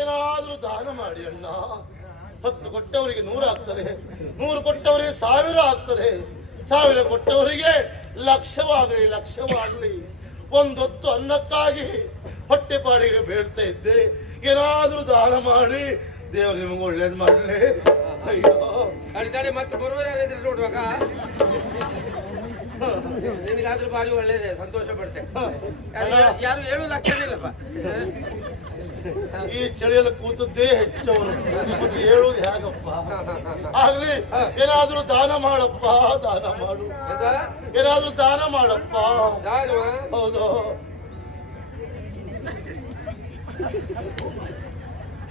ಏನಾದ್ರೂ ದಾನ ಮಾಡಿ ಅಣ್ಣ. ಹತ್ತು ಕೊಟ್ಟವರಿಗೆ ನೂರು ಆಗ್ತದೆ. ನೂರು ಕೊಟ್ಟವರಿಗೆ ಸಾವಿರ ಆಗ್ತದೆ. ಸಾವಿರ ಕೊಟ್ಟವರಿಗೆ ಲಕ್ಷವಾಗಲಿ ಲಕ್ಷವಾಗಲಿ. ಒಂದೊತ್ತು ಅನ್ನಕ್ಕಾಗಿ ಹೊಟ್ಟೆ ಪಾಡಿಗೆ ಬೇಡ್ತಾ ಇದ್ದೆ. ಏನಾದ್ರೂ ದಾನ ಮಾಡಿ, ದೇವರು ನಿಮಗೆ ಒಳ್ಳೇದು ಮಾಡಲಿ. ಅಯ್ಯೋ. ಮತ್ತೆ ಬರುವ ನೋಡುವಾಗ ನಿನಗಾದ್ರೂ ಬಾರಿ ಒಳ್ಳೇದೆ ಸಂತೋಷ ಪಡ್ತೆ ಯಾರು- ಹೇಳು ಲಕ್ಷಣ ಇಲ್ಲಪ್ಪ ಈ ಚಳಿಯಲ್ಲಿ ಕೂತದ್ದೇ ಹೆಚ್ಚವರು. ಮತ್ತೆ ಹೇಳುವುದು ಹೇಗಪ್ಪ? ಆಗ್ಲಿ ಏನಾದ್ರೂ ದಾನ ಮಾಡಪ್ಪ ದಾನ ಮಾಡು? ಏನಾದ್ರೂ ದಾನ ಮಾಡಪ್ಪ. ಹೌದು.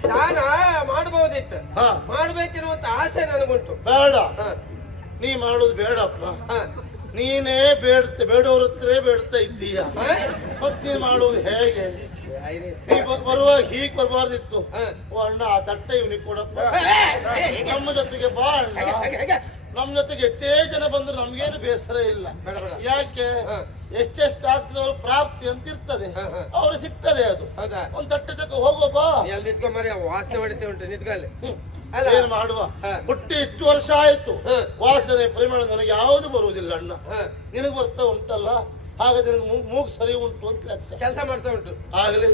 ದಾನ ಮಾಡಬಹುದಿತ್ತು ಮಾಡ್ಬೇಕಿರುವಂತ ಆಸೆ ನನಗುಂಟು. ಬೇಡ. ನೀ ಮಾಡೋದು ಬೇಡಪ್ಪ. ನೀನೇ ಬೇಡ ಬೇಡೋರ ಹತ್ರೇ ಬೇಡ್ತಾ ಇದ್ದೀಯ ಮತ್ತೆ ಮತ್ ನೀನ್ ಮಾಡುವುದು ಹೇಗೆ. ನೀ ಬರುವಾಗ ಹೀಗ್ ಬರಬಾರ್ದಿತ್ತು. ಓ ಅಣ್ಣ ಆ ತಟ್ಟೆ ಇವನಿಗೆ ಕೊಡಪ್ಪ ನಮ್ಮ ಜೊತೆಗೆ ಬಾ ಅಣ್ಣ. ನಮ್ ಜೊತೆಗೆ ಎಷ್ಟೇ ಜನ ಬಂದ್ರು ನಮ್ಗೇನು ಬೇಸರ ಇಲ್ಲ. ಯಾಕೆ. ಎಷ್ಟೆಷ್ಟು ಆಗ್ತದೆ ಅವ್ರ ಪ್ರಾಪ್ತಿ ಅಂತ ಇರ್ತದೆ. ಅವ್ರು ಸಿಗ್ತದೆ ಅದು ಒಂದ್ ತಟ್ಟೆ ತಕ್ಕ ಹೋಗೋಬಾ ಬಾ ಎಲ್ಲಿ ಮರಿ ವಾಸನೆ ಹೊಡಿತೇ ಉಂಟು ನಿಂತ್ಕಲ್ಲಿ. ಏನ್ ಮಾಡುವ? ಹುಟ್ಟಿ ಇಷ್ಟು ವರ್ಷ ಆಯ್ತು. ವಾಸನೆ ಪರಿಮಳ ನನಗೆ ಯಾವುದು ಬರುವುದಿಲ್ಲ ಅಣ್ಣ. ನಿನಗೆ ಬರ್ತಾ ಉಂಟಲ್ಲ? ಹಾಗಾದ್ರೆ ಮೂಗು ಮೂಗ್ ಸರಿ ಉಂಟು ಅಂತ ಕೆಲಸ ಮಾಡ್ತಾ ಉಂಟು. ಆಗಲಿ.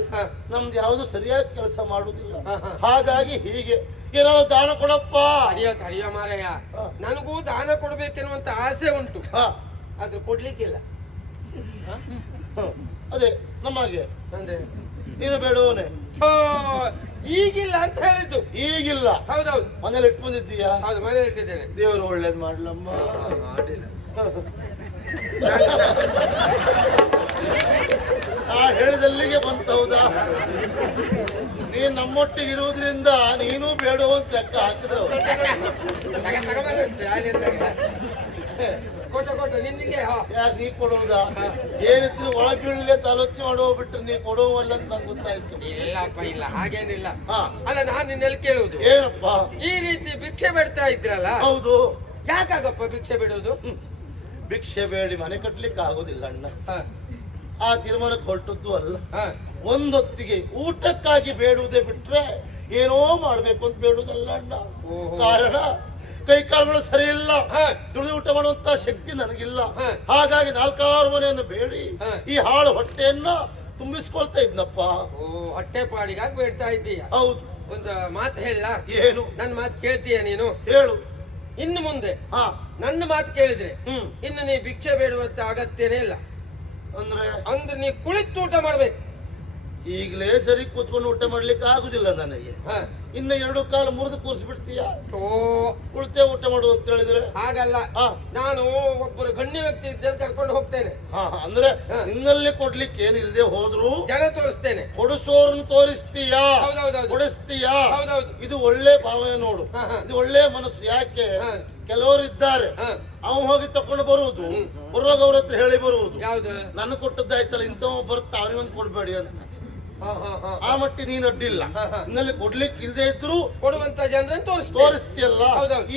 ನಮ್ದು ಯಾವುದು ಸರಿಯಾಗಿ ಕೆಲಸ ಮಾಡುವುದಿಲ್ಲ. ಹಾಗಾಗಿ ಹೀಗೆ. ಏನೋ ದಾನ ಕೊಡಪ್ಪ? ಅಡಿಯ ತಡಿಯೋ ಮಾರಯ್ಯ. ನನಗೂ ದಾನ ಕೊಡ್ಬೇಕೆನ್ನುವಂತ ಆಸೆ ಉಂಟು. ಆದ್ರೆ ಕೊಡ್ಲಿಕ್ಕಿಲ್ಲ. ಅದೇ ನಮಗೆ ನೀನು ಬೇಡವನೇ. ಈಗಿಲ್ಲ ಅಂತ ಹೇಳಿದ್ದು ಈಗಿಲ್ಲ ಹೌದೌದು ಮನೇಲಿ ಇಟ್ಕೊಂಡಿದ್ದೀಯಾ ಬಂದಿದ್ದೀಯಾ ಹೌದು ಮನೇಲಿ ಇಟ್ಟಿದ್ದೇನೆ ದೇವರು ಒಳ್ಳೇದ್ ಮಾಡ್ಲಮ್ಮ ಆ ಹೇಳಿದಲ್ಲಿಗೆ ಬಂತ ಹೌದಾ ನೀನ್ ನಮ್ಮೊಟ್ಟಿಗೆ ಇರುವುದ್ರಿಂದ ನೀನು ಬೇಡ ಅಂತ ಲೆಕ್ಕ ಹಾಕಿದ್ರು ಯಾರು ನೀ ಕೊಡುವುದಾ? ಏನಿದ್ರು ಒಳ ಬೀಳಲೆ ತಾಲೂಕಿ ಮಾಡುವ ಬಿಟ್ರೆ ನೀ ಕೊಡುವಲ್ಲ ಅಂತ ನಂಗೆ ಗೊತ್ತಾಯ್ತು. ಇಲ್ಲಪ್ಪ ಇಲ್ಲ ಹಾಗೇನಿಲ್ಲ. ಹಾ. ಅಲ್ಲ ನಾನು ನಿನ್ನೆಲ್ಲಿ ಕೇಳುವುದು. ಏನಪ್ಪ? ಈ ರೀತಿ ಭಿಕ್ಷೆ ಬಿಡ್ತಾ ಇದ್ರಲ್ಲ? ಹೌದು. ಯಾಕಾಗಪ್ಪ ಭಿಕ್ಷೆ ಬಿಡೋದು? ಭಿಕ್ಷೆ ಬೇಡಿ ಮನೆ ಕಟ್ಲಿಕ್ಕೆ ಆಗೋದಿಲ್ಲ ಅಣ್ಣ. ಆ ತೀರ್ಮಾನಕ್ಕೆ ಹೊರಟದ್ದು ಅಲ್ಲ. ಒಂದೊತ್ತಿಗೆ ಊಟಕ್ಕಾಗಿ ಬೇಡುವುದೇ ಬಿಟ್ರೆ ಏನೋ ಮಾಡ್ಬೇಕು ಅಂತ ಬೇಡುವುದಲ್ಲ ಅಣ್ಣ. ಕಾರಣ ಕೈ ಕಾಲುಗಳು ಸರಿ ಇಲ್ಲ. ದುಡಿದು ಊಟ ಮಾಡುವಂತ ಶಕ್ತಿ ನನಗಿಲ್ಲ. ಹಾಗಾಗಿ ನಾಲ್ಕಾರು ಮನೆಯನ್ನು ಬೇಡಿ. ಈ ಹಾಳು ಹೊಟ್ಟೆಯನ್ನ ತುಂಬಿಸ್ಕೊಳ್ತಾ ಇದ್ನಪ್ಪ. ಓ ಹೊಟ್ಟೆ ಪಾಡಿಗಾಗಿ ಬೇಡ್ತಾ ಇದ್ದೀಯ. ಹೌದು. ಒಂದು ಮಾತು ಹೇಳ. ಏನು? ನನ್ನ ಮಾತು ಕೇಳ್ತೀಯ ನೀನು? ಹೇಳು. ಇನ್ನು ಮುಂದೆ ಹಾ. ನನ್ನ ಮಾತು ಕೇಳಿದ್ರೆ ಇನ್ನು ನೀ ಭಿಕ್ಷೆ ಬೇಡುವಂತ ಅಗತ್ಯನೇ ಇಲ್ಲ. ಅಂದ್ರೆ? ಅಂದ್ರೆ ನೀ ಕುಳಿತು ಊಟ ಮಾಡ್ಬೇಕು. ಈಗಲೇ ಸರಿ ಕೂತ್ಕೊಂಡು ಊಟ ಮಾಡ್ಲಿಕ್ಕೆ ಆಗುದಿಲ್ಲ ನನಗೆ. ಇನ್ನು ಎರಡು ಕಾಲು ಮುರಿದು ಕೂರಿಸ್ಬಿಡ್ತೀಯ? ಬಿಡ್ತೀಯ ಕುಳಿತೇ ಊಟ ಮಾಡು ಅಂತ ಹೇಳಿದ್ರೆ ಹಾಗಲ್ಲ. ನಾನು ಒಬ್ಬರು ಗಣ್ಯ ವ್ಯಕ್ತಿ ಇದ್ದೇನೆ ಕರ್ಕೊಂಡು ಹೋಗ್ತೇನೆ. ಹಾ ಅಂದ್ರೆ. ನಿನ್ನಲ್ಲಿ ಕೊಡ್ಲಿಕ್ಕೆ ಏನಿಲ್ಲದೆ ಹೋದ್ರು ಜನ ತೋರಿಸ್ತೇನೆ. ಕೊಡಿಸೋರನ್ನ ತೋರಿಸ್ತೀಯ? ಕೊಡಿಸ್ತೀಯ? ಇದು ಒಳ್ಳೆ ಭಾವನೆ ನೋಡು. ಇದು ಒಳ್ಳೆ ಮನಸ್ಸು. ಯಾಕೆ. ಕೆಲವರು ಇದ್ದಾರೆ ಅವ್ನು ಅವ ಹೋಗಿ ತಕೊಂಡು ಬರುವುದು. ಬರುವಾಗ ಅವ್ರ ಹತ್ರ ಹೇಳಿ ಬರುವುದು. ನನ್ನ ಕೊಟ್ಟದ್ದಾಯ್ತಲ್ಲ ಇಂಥವ್ ಬರುತ್ತಾ ಅವನಿಗೊಂದು ಕೊಡ್ಬೇಡಿ ಅಂತ. ಆ ಮಟ್ಟಿ ನೀನು ಅಡ್ಡಿಲ್ಲ. ನಿನ್ನಲ್ಲಿ ಕೊಡ್ಲಿಕ್ಕೆ ಇಲ್ಲದೆ ಇದ್ರು ಕೊಡುವಂತ ಜನರನ್ನು ತೋರಿಸ್ ತೋರಿಸ್ತಿಯಲ್ಲ.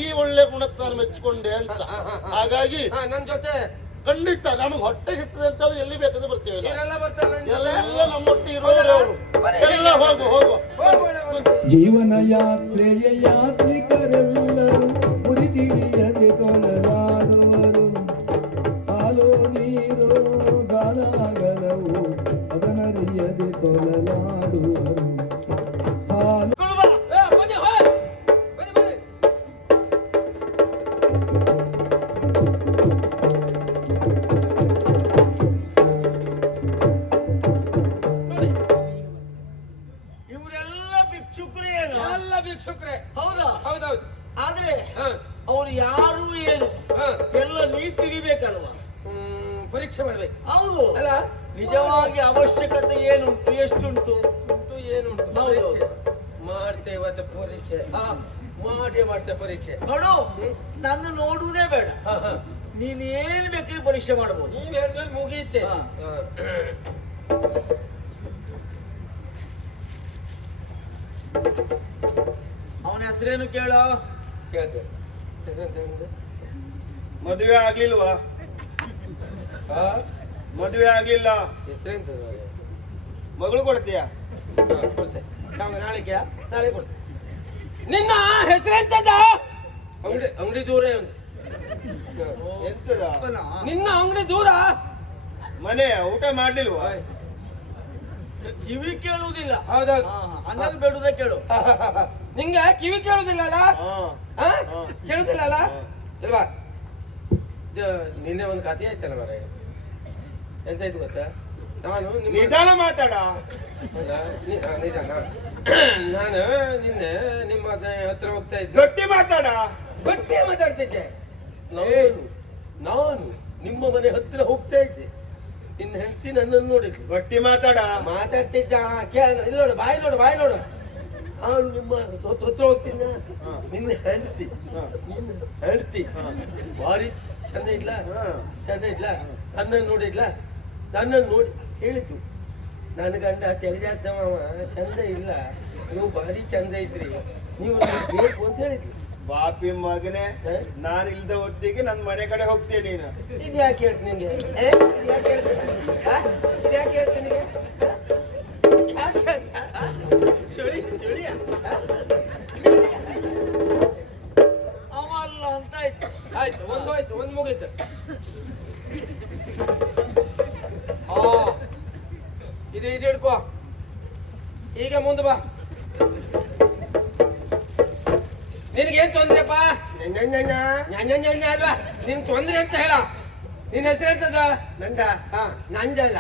ಈ ಒಳ್ಳೆ ಗುಣಕ್ಕೆ ನಾನು ಮೆಚ್ಚಿಕೊಂಡೆ ಅಂತ. ಹಾಗಾಗಿ ನನ್ನ ನನ್ ಜೊತೆ ಖಂಡಿತ ನಮಗೆ ಹೊಟ್ಟೆ ಸಿಗ್ತದೆ ಅಂತ ಎಲ್ಲಿ ಬೇಕಾದ್ರೆ ಬರ್ತೇವೆ? ಎಲ್ಲ ನಮ್ಮೊಟ್ಟಿ ಇರೋರು ಅವರು. ಎಲ್ಲ ಹೋಗು ಹೋಗು. ಜೀವನ ಯಾತ್ರೆಯ ಯಾತ್ರಿಕರೆಲ್ಲರೂ ಇವರೆಲ್ಲ ಭಿಕ್ಷುಕರು ಏನು? ಎಲ್ಲ ಭಿಕ್ಷುಕ್ರೆ. ಹೌದಾ? ಹೌದೌದು. ಆದ್ರೆ ಅವ್ರು ಯಾರು ಏನು? ಹ. ಎಲ್ಲ ನೀ ತಿಳಿಬೇಕಲ್ವಾ ಹ್ಮ್, ಪರೀಕ್ಷೆ ಮಾಡ್ಬೇಕು. ಹೌದು. ಅಲ್ಲ? ನಿಜವಾಗಿ ಅವಶ್ಯಕತೆ ಏನುಂಟು? ಎಷ್ಟುಂಟು? ಉಂಟು ಏನುಂಟು? ಮಾಡ್ತೇವೆ ಇವತ್ತು ಪರೀಕ್ಷೆ. ಹಾ ಮಾಡಿ ಮಾಡ್ತೇವೆ ಪರೀಕ್ಷೆ. ನೋಡು ನನ್ನ ನೋಡುವುದೇ ಬೇಡ. ನೀನ್ ಏನ್ ಬೇಕಾದ್ರೆ ಪರೀಕ್ಷೆ ಮಾಡಬಹುದು ನೀವ್ ಹೇಳಿದ್ಮೇಲೆ ಮುಗಿಯುತ್ತೆ. ಹಾ. ಹಾ. ಅವನ ಹೆಸರೇನು ಕೇಳ? ಕೇಳ್ತೇವೆ? ಮದುವೆ ಆಗ್ಲಿಲ್ವಾ? ಹಾ? ಮದುವೆ ಆಗಿಲ್ಲ ಹೆಸರೇನು ಮಗಳು ಕೊಡ್ತೀಯಾ? ಹಾ, ನಾಳೆಗೆ ನಾಳೆ ಕೊಡ್ತೀನಿ ನಿನ್ನ ಹೆಸರೆಂತದ ಅಂಗಡಿ ಅಂಗಡಿ ದೂರ ಎಂತದ? ನಿನ್ನ ಅಂಗಡಿ ದೂರ? ಮನೆ ಊಟ ಮಾಡ್ಲಿಲ್ವಾ? ಕಿವಿ ಕೇಳುವುದಿಲ್ಲ. ಹೌದೌದು. ಅನ್ನದ ಬೇಡುದ ಕೇಳು. ನಿಂಗೆ ಕಿವಿ ಕೇಳುದಿಲ್ಲ ಅಲ್ಲ? ಹಾ ಹಾ? ಹಾ. ಕೇಳುದಿಲ್ಲ ಅಲ್ಲ. ಇಲ್ವಾ? ನಿನ್ನೆ ಒಂದು ಕಥೆ ಆಯ್ತಲ್ಲ ಮರ ಎಂತ ಇತ್ತು ಗೊತ್ತಾ? ನಾನು ನಿಧಾನ ಮಾತಾಡ? ನಿಧಾನ. ನಾನು ನಿನ್ನೆ ನಿಮ್ಮ ಹತ್ರ ಹೋಗ್ತಾ ಇದ್ದೆ. ಗಟ್ಟಿ ಮಾತಾಡ. ಗಟ್ಟಿ ಮಾತಾಡ್ತಿದ್ದೆ. ನಾನು ನಾನು ನಿಮ್ಮ ಮನೆ ಹತ್ರ ಹೋಗ್ತಾ ಇದ್ದೆ. ನಿನ್ನ ಹೆಂಡತಿ ನನ್ನನ್ನು ನೋಡಿದ್ಲು. ಗಟ್ಟಿ ಮಾತಾಡ. ಮಾತಾಡ್ತಿದ್ದ ಕೇಳ ಇದು ನೋಡು ಬಾಯಿ ನೋಡು ಬಾಯಿ ನೋಡು. ಅವನು ನಿಮ್ಮ ಹತ್ರ ಹೋಗ್ತಿದ್ದ. ನಿನ್ನ ಹೆಂಡತಿ. ನಿನ್ನ ಹೆಂಡತಿ. ಬಾರಿ ಭಾರಿ ಇಲ್ಲ ಚೆನ್ನ ಇಲ್ಲ ಚಂದ ಇದ್ಲ? ನನ್ನನ್ನು ನೋಡಿದ್ಲ? ನನ್ನನ್ನು ನೋಡಿ ಹೇಳಿತು. ನನ್ನ ಗಂಡ ತೆಗೆದಾಕ್ತ ಮಾವ ಚಂದ ಇಲ್ಲ. ನೀವು ಭಾರಿ ಚಂದ ಇದ್ರಿ. ನೀವು ಬೇಕು ಅಂತ ಹೇಳಿದ್ರಿ ಬಾಪಿ ಮಗನೇ ನಾನು ಇಲ್ದ ಹೊತ್ತಿಗೆ ನನ್ನ ಮನೆ ಕಡೆ ಹೋಗ್ತೀಯ ನೀನು. ಇದು ಯಾಕೆ ಹೇಳ್ತೀನಿ ನಿಂಗೆ? ಯಾಕೆ ಹೇಳ್ತೀನಿ ಯಾಕೆ? ಅವ ಅಲ್ಲ ಅಂತ ಆಯ್ತು. ಆಯ್ತು ಒಂದು ಹೋಯ್ತು ಒಂದು ಮುಗೀತು ಆ ಇದು ಇದು ಹಿಡ್ಕೋ ಈಗ ಮುಂದೆ ಬಾ. ನಿನಗೇನ್ ತೊಂದ್ರೆಪ್ಪ ಅಲ್ವಾ? ನಿನ್ ತೊಂದ್ರೆ ಅಂತ ಹೇಳ. ನಿನ್ನ ಹೆಸರು ಎಂತದ? ನಂದ. ಹಾ ನಂದಲ್ಲ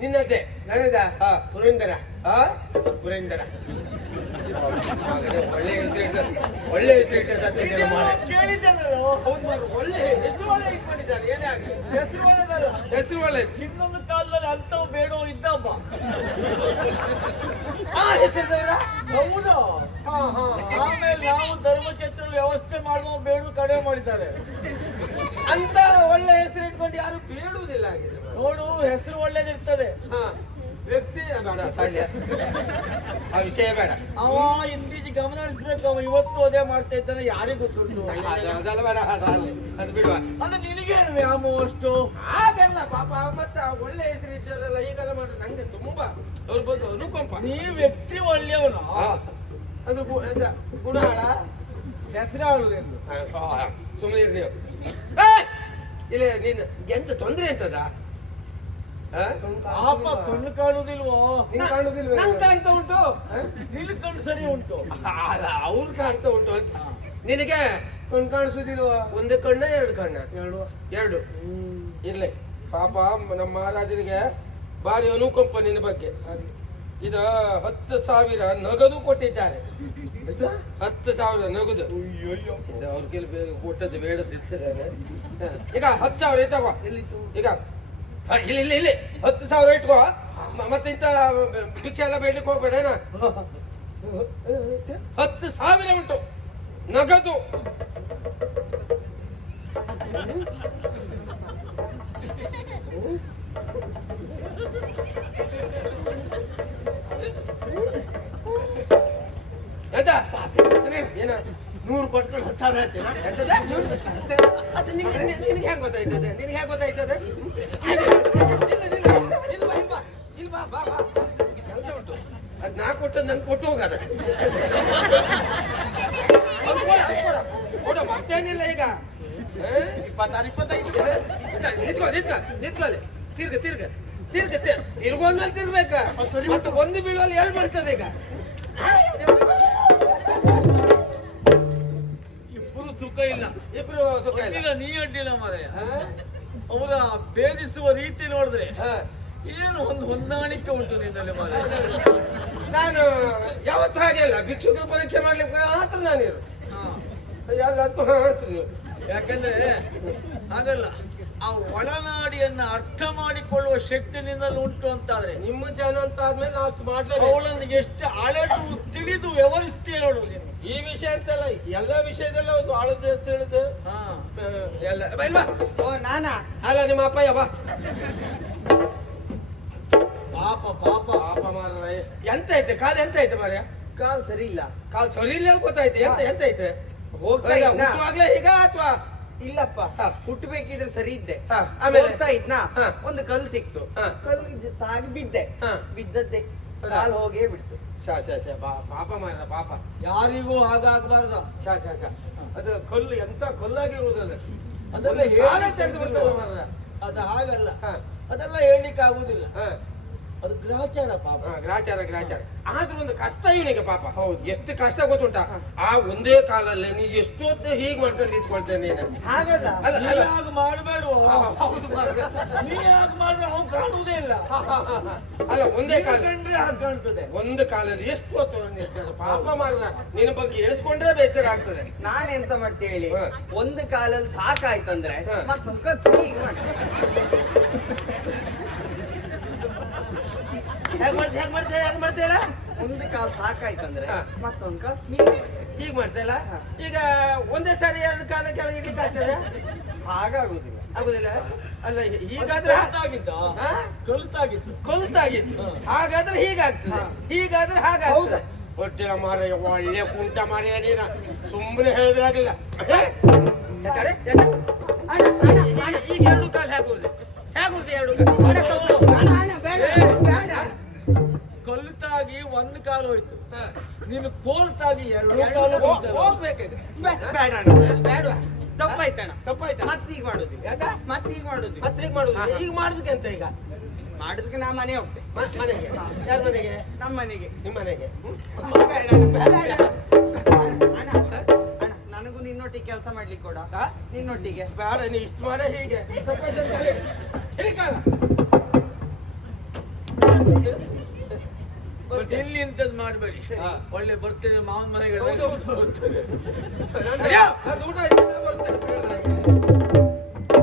ನಿನ್ನದೇ? ನನದ? ಹಾ. ಪುರಂದರ. ಹಾ? ಪುರಂದರ. ಒಳ್ಳೆ ಹೆಸರು ಒಳ್ಳೆ ಹೆಸರು ಒಳ್ಳೆ ಹೆಸರು ಒಳ್ಳೆ ಇಟ್ಕೊಂಡಿದ್ದಾರೆ ಏನೇ ಆಗಲಿ. ಹೆಸರು ಒಳ್ಳೆದಲ್ಲ? ಹೆಸರು ಒಳ್ಳೆ ಇನ್ನೊಂದು ಕಾಲದಲ್ಲಿ ಅಂತವ್ ಬೇಡೋ ಇದ್ದಪ್ಪ ಆ ಹೆಸರು ಹೌದು? ಹಾ ಹಾ. ಆಮೇಲೆ ನಾವು ಧರ್ಮಕ್ಷೇತ್ರ ವ್ಯವಸ್ಥೆ ಮಾಡುವ ಬೇಡು ಕಡಿಮೆ ಮಾಡಿದ್ದಾರೆ. ಅಂತ ಒಳ್ಳೆ ಹೆಸರು ಇಟ್ಕೊಂಡು ಯಾರು ಕೇಳುವುದಿಲ್ಲ ಆಗಿದೆ ನೋಡು ಹೆಸರು ಒಳ್ಳೇದಿರ್ತದೆ. ಹಾ ವ್ಯಕ್ತಿ ಬೇಡ ಸಾಧ್ಯ. ಆ ವಿಷಯ ಬೇಡ. ಅವ ಇಂದೀಜಿ ಗಮನ ಹರಿಸ್ಬೇಕು ಅವ ಇವತ್ತು ಅದೇ ಮಾಡ್ತಾ ಇದ್ದಾನೆ ಯಾರಿಗೂ ಗೊತ್ತುಂಟು. ಅದು- ಅದೆಲ್ಲ ಬೇಡ ಅದು ಆಗ್ಲಿ. ಅದು ಬಿಡುವ. ಅಂದ್ರೆ ನಿನಗೇನು ವ್ಯಾಮೋಹ ಅಷ್ಟು? ಹಾಗಲ್ಲ ಪಾಪ ಮತ್ತೆ ಆ ಒಳ್ಳೆ ಹೆಸರು ಇದ್ದಾರಲ್ಲ ಈಗೆಲ್ಲ ಮಾಡಿ ನಂಗೆ ತುಂಬಾ ಅವ್ರ ಬಂದು ಅನುಕಂಪ. ನೀ ವ್ಯಕ್ತಿ ಒಳ್ಳೆಯವನು? ಹಾ. ಅದು ಗು- ಗುಣ ಹೆಸರು ಹೆಸರು ಎಂದು ಸುಮ್ಮನೆ ನೀವು! ಇಲ್ಲ ನೀನು ಎಂತ ತೊಂದ್ರೆ ಎಂತದ? ಪಾಪ ಕಣ್ಣು ಕಾಣುದಿಲ್ವೋ? ನಿಂಗ್ ಕಾಣುದಿಲ್ವೇ? ನಂಗ್ ಕಾಣ್ತಾ ಉಂಟು. ನಿಲ್ ಕಣ್ಣು ಸರಿ ಉಂಟು? ಅಲ್ಲ ಅವ್ರು ಕಾಣ್ತಾ ಉಂಟು. ಅಂತ ನಿನಗೆ ಕಣ್ ಕಾಣಿಸುದಿಲ್ವಾ? ಒಂದು ಕಣ್ಣ ಎರಡು ಕಣ್ಣ. ಎರಡು? ಎರಡು. ಇರ್ಲಿ. ಪಾಪ ನಮ್ಮ ಮಹಾರಾಜನಿಗೆ ಭಾರಿ ಅನುಕಂಪ ನಿನ್ನ ಬಗ್ಗೆ. ಇದ ಹತ್ತು ಸಾವಿರ ನಗದು ಕೊಟ್ಟಿದ್ದಾರೆ. ಹತ್ತು ಸಾವಿರ ನಗದು. ಇದು ಅವ್ರ ಕೆಲ ಕೊಟ್ಟದ್ದು ಬೇಡದಿದ್ದಾರೆ ಈಗ ಹತ್ತು ಸಾವಿರ ತಗೋ ಈಗ ಇಲ್ಲಿ ಇಲ್ಲಿ ಇಲ್ಲಿ. ಹತ್ತು ಸಾವಿರ ಇಟ್ಕೋ. ಮತ್ತೆ ಇಂತ ಭಿಕ್ಷೆ ಎಲ್ಲ ಬೇಡಕ್ಕೆ ಹೋಗ್ಬೇಡ ಏನ? ಹತ್ತು ಸಾವಿರ ಉಂಟು. ನಗದು. ನೂರು ಕೊಟ್ಕೊಂಡು ಹತ್ತು ಸಾವಿರ ಹೇಳ್ತೀರಾ ಎಂತದ? ಅದು ನಿನ್ಗೆ ನಿನ್ಗೆ ಹೆಂಗ್ ಗೊತ್ತಾಯ್ತದೆ? ನಿನ್ಗೆ ಹೆಂಗ್ ಗೊತ್ತಾಯ್ತದೆ? ಇಲ್ಲ, ಇಲ್ಲ, ಇಲ್ಲ. ಬಾ, ಇಲ್ಲ ಬಾ, ಇಲ್ಲ ಬಾ, ಬಾ, ಬಾ. ಕೆಲ್ಸ ಉಂಟು. ಅದ್ ನಾ ಕೊಟ್ಟು ನಂಗೆ ಕೊಟ್ಟು ಹೋಗದ. ಅದು ಕೊಡ, ಅದು ಕೊಡ. ಕೊಡು, ಮತ್ತೇನಿಲ್ಲ ಈಗ. ಏ? ಇಪ್ಪತ್ತಾರು ಇಪ್ಪತ್ತೈದು. ನಿಂತ್ಕೊ ನಿಂತ್ಕೊ ನಿಂತ್ಕೊಳ್ಳಿ ತಿರ್ಗ ತಿರ್ಗ ತಿರ್ಗ ತಿರ್ಗೊಂದ್ಮೇಲೆ ತಿರ್ಬೇಕ ಮತ್ತೆ ಒಂದು ಬೀಳುವಲ್ಲಿ ಎರಡು ಬರ್ತದೆ ಈಗ. ಇಬ್ಬರು ಸುಖ ಇಲ್ಲ. ಇಬ್ರು ಸುಖ ಇಲ್ಲ. ನೀ ಅಡ್ಡಿಲ್ಲ ಮಾರಾಯ. ಹಾ? ಅವರ ಭೇದಿಸುವ ರೀತಿ ನೋಡಿದ್ರೆ. ಏನು ಒಂದು ಹೊಂದಾಣಿಕೆ ಉಂಟು ನಿನ್ನಲ್ಲಿ ಮಾರಾಯ? ನಾನು ಯಾವತ್ತೂ ಹಾಗೆ ಅಲ್ಲ ಭಿಕ್ಷುಕರು ಪರೀಕ್ಷೆ ಮಾಡ್ಲಿಕ್ಕೆ ನಾನಿರು ಯಾವ್ದಾದ್ರು ಮಾತ್ರ ನೀವು ಯಾಕಂದ್ರೆ ಹಾಗಲ್ಲ. ಆ ಒಳನಾಡಿಯನ್ನ ಅರ್ಥ ಮಾಡಿಕೊಳ್ಳುವ ಶಕ್ತಿ ನಿನ್ನಲ್ಲಿ ಉಂಟು ಅಂತಾದ್ರೆ ನಿಮ್ಮ ಜನ ಅಂತ ಆದ್ಮೇಲೆ ನಾವು ಅಷ್ಟು ಮಾಡ್ಲೇಬೇಕು ಅವಳನ್ನು ಎಷ್ಟು ಅಳೆದು ತಿಳಿದು ವ್ಯವಹರಿಸ್ತೀಯ ನೋಡು ನೀನು. ಈ ವಿಷಯ ಅಂತಲ್ಲ ಎಲ್ಲ ವಿಷಯದಲ್ಲ ಒಂದು ಆಳದ ತಿಳಿದು ಹಾ. ಎಲ್ಲ. ಬಾ, ಇಲ್ಲಿ ಬಾ. ಓ ನಾನಾ? ಅಲ್ಲ ನಿಮ್ಮ ಅಪ್ಪ ಯಾವ ಪಾಪ ಪಾಪ. ಪಾಪ ಮಾರಾಯ. ಎಂತ ಐತೆ? ಕಾಲು ಎಂತ ಐತೆ ಮಾರ್ಯ ಕಾಲ್ ಸರಿ ಇಲ್ಲ. ಕಾಲ್ ಸರಿ ಇಲ್ಲ ಗೊತ್ತಾಯ್ತು. ಎಂತ ಎಂತ ಐತೆ? ಹೋಗ್ತಾ ಇಲ್ಲ? ಹುಟ್ಟುವಾಗ್ಲೇ ಈಗ ಅಥವಾ ಇಲ್ಲಪ್ಪ. ಹುಟ್ಟಬೇಕಿದ್ರೆ ಸರಿ ಇದ್ದೆ. ಆಮೇಲೆ? ಹೋಗ್ತಾ ಇದ್ನಾ? ಹಾ. ಒಂದು ಕಲ್ಲು ಸಿಕ್ತು. ಕಲ್ ತಾಗಿ ಬಿದ್ದೆ. ಬಿದ್ದದ್ದೆ. ಕಾಲು ಹೋಗೇ ಬಿಡ್ತು. ಶಾ ಶಾ ಶಾ. ಪಾಪ ಮಾರ ಪಾಪ. ಯಾರಿಗೂ ಹಾಗಾಗಬಾರ್ದ. ಶಾ ಶಾ ಶಾ. ಅದು ಕಲ್ಲು ಎಂತ ಕಲ್ಲಾಗಿರುವುದಲ್ಲ ಅದನ್ನ ಒಂದು ಕಾಲ ತೆಗೆದು ಬಿಡ್ತಲ್ಲ ಅದು ಹಾಗಲ್ಲ. ಹಾ, ಅದೆಲ್ಲ ಹೇಳಲಿಕ್ಕೆ ಆಗುದಿಲ್ಲ. ಹಾ. ಅದು ಗ್ರಾಚಾರ ಪಾಪ. ಹಾ, ಗ್ರಾಚಾರ ಗ್ರಾಚಾರ. ಆದ್ರೂ ಒಂದು ಕಷ್ಟ ಇವನಿಗೆ ಪಾಪ. ಹೌದು. ಎಷ್ಟು ಕಷ್ಟ ಗೊತ್ತುಂಟ? ಆ ಒಂದೇ ಕಾಲಲ್ಲಿ ನೀ ಎಷ್ಟೊತ್ತು ಹೀಗೆ ಮಾಡ್ಕೊಂಡು ನಿಂತ್ಕೊಳ್ತೇನೆ ನೀನು? ಹಾಗಲ್ಲ. ಅಲ್ಲ ನೀ ಅಲ್ಲ ಹಾಗೆ ಮಾಡಬೇಡ ಹೌದು ಮಾರ್ರೆ. ನೀ ಹಾಗೆ ಮಾಡಿದ್ರೆ ಅವ್ನು ಕಾಣುವುದೇ ಇಲ್ಲ. ಅಲ್ಲ ಒಂದೇ ಕಾಲ ಕಂಡ್ರೆ ಹಾಗೆ ಕಾಣ್ತದೆ. ಒಂದು ಕಾಲಲ್ಲಿ ಎಷ್ಟು ಹೊತ್ತು ನಿಂತ್ಕೊಂಡು ಪಾಪ ಮಾರ ನಿನ್ನ ಬಗ್ಗೆ ಎಣಿಸ್ಕೊಂಡ್ರೆ ಬೇಜಾರ ಆಗ್ತದೆ ನಾನ್ ಎಂತ ಹಾ. ಒಂದು ಕಾಲಲ್ಲಿ ಸಾಕಾಯ್ತಂದ್ರೆ ಹಾ. ಮತ್ತೊಂದ್ ಕಲ್ಲು ಹೀಗ್ ಮಾಡ್ತೀನಿ. ಹೇಗ್ ಮಾಡ್ತೀಯ ಹೇಗ್ ಮಾಡ್ತೀಯ ಹೇಗ್ ಮಾಡ್ತೀಯಲ್ಲ ಒಂದು ಕಾಲ್ ಸಾಕಾಯ್ತಂದ್ರೆ ಮತ್ತೊಂದು ಕಾಲ್ ಹೀಗ್ ಹೀಗ್. ಈಗ ಒಂದೇ ಸಾರಿ ಎರಡು ಕಾಲ ಕೆಳಗೆ ಇಡ್ಲಿಕ್ಕೆ ಆಗ್ತದೆ? ಹಾಗಾಗುದಿಲ್ಲ. ಆಗುದಿಲ್ಲ? ಅಲ್ಲ ಹೀಗಾದ್ರೆ ಕಲಿತಾಗಿತ್ತು. ಕಲಿತಾಗಿತ್ತು. ಹಾಗಾದ್ರೆ ಹೀಗಾಗ್ತದೆ. ಹೀಗಾದ್ರೆ ಹಾಗಾಗ್ತದೆ. ಹೊಟ್ಟೆ ಮಾರ ಒಳ್ಳೆ ಕುಂಟ ಮಾರಿಯ ನೀನ. ಸುಮ್ಮನೆ ಹೇಳಿದ್ರಾಗಿಲ್ಲ ಈಗ ಎರಡು ಕಾಲು ಹೇಗುರ್ದೆ ಹೇಗುರ್ದೆ ಎರಡು ಕಾಲು? ಕೋಲ್ತಾಗಿ ಎರಡು? ಎರಡು ಕಾಲು ಹೋ- ಬೇಡ ಅಣ್ಣ. ಬೇಡವಾ? ತಪ್ಪಾಯ್ತಣ್ಣ. ತಪ್ಪಾಯ್ತಾ ಮತ್ತೆ ಹೀಗೆ ಮಾಡೋದು ಯಾಕ? ಮತ್ತೆ ಹೀಗೆ ಮಾಡೋದು. ಮತ್ತೆ ಹೀಗೆ ಮಾಡುದು. ಈಗ ಮಾಡುದಕ್ಕೆ ಅಂತ ಈಗ? ಮಾಡುದಕ್ಕೆ ನಾ ಮನೆ ಹೋಗ್ತೆ. ಮನೆಗೆ. ಯಾರ ಮನೆಗೆ? ನಮ್ಮ ಮನೆಗೆ. ನಿಮ್ಮ ಮನೆಗೆ. ನನಗೂ ನಿನ್ನೊಟ್ಟಿಗೆ ಕೆಲಸ ಮಾಡ್ಲಿಕ್ಕೆ ಕೊಡ? ನಿನ್ನೊಟ್ಟಿಗೆ. ಬೇಡ ನೀ ಇಷ್ಟು ಮಾಡ ಹೀಗೆ. ತಪ್ಪಾಯ್ತು ಅಂತ ಹೇಳಿ. ಹೇಳಿ ಕಾಲ. ಬಟ್ ಇಲ್ಲಿ ಇಂಥದ್ದು ಮಾಡಬೇಡಿ. ಒಳ್ಳೆ ಬರ್ತೇನೆ ಮಾವನ ಮನೆಗೆ